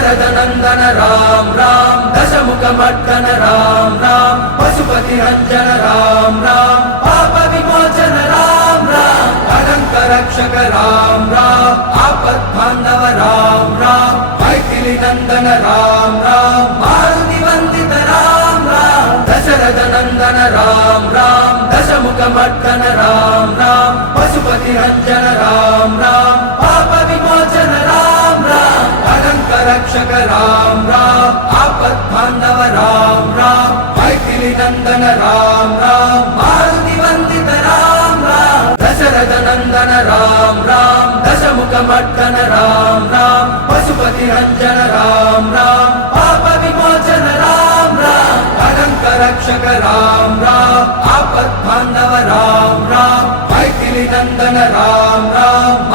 दशरथ नंदन राम राम दशमुख मर्दन राम राम पशुपति रंजन राम राम पाप विमोचन राम राम अनंत रक्षक राम राम आपद बांधव राम राम मैथिली नंदन राम राम मारुति वंदित राम राम दशरथ नंदन राम राम दशमुख मर्दन राम राम पशुपति रंजन राम राम पाप विमोचन राम राम अनंत रक्षक राम राम आपद बांधव राम राम मैथिली नंदन राम राम मारुति वंदित राम राम दशरथ नंदन राम राम दशमुख मर्दन राम राम पशुपति रंजन राम राम पाप विमोचन राम राम अनंत रक्षक राम राम आपद बांधव राम राम मैथिली नंदन राम राम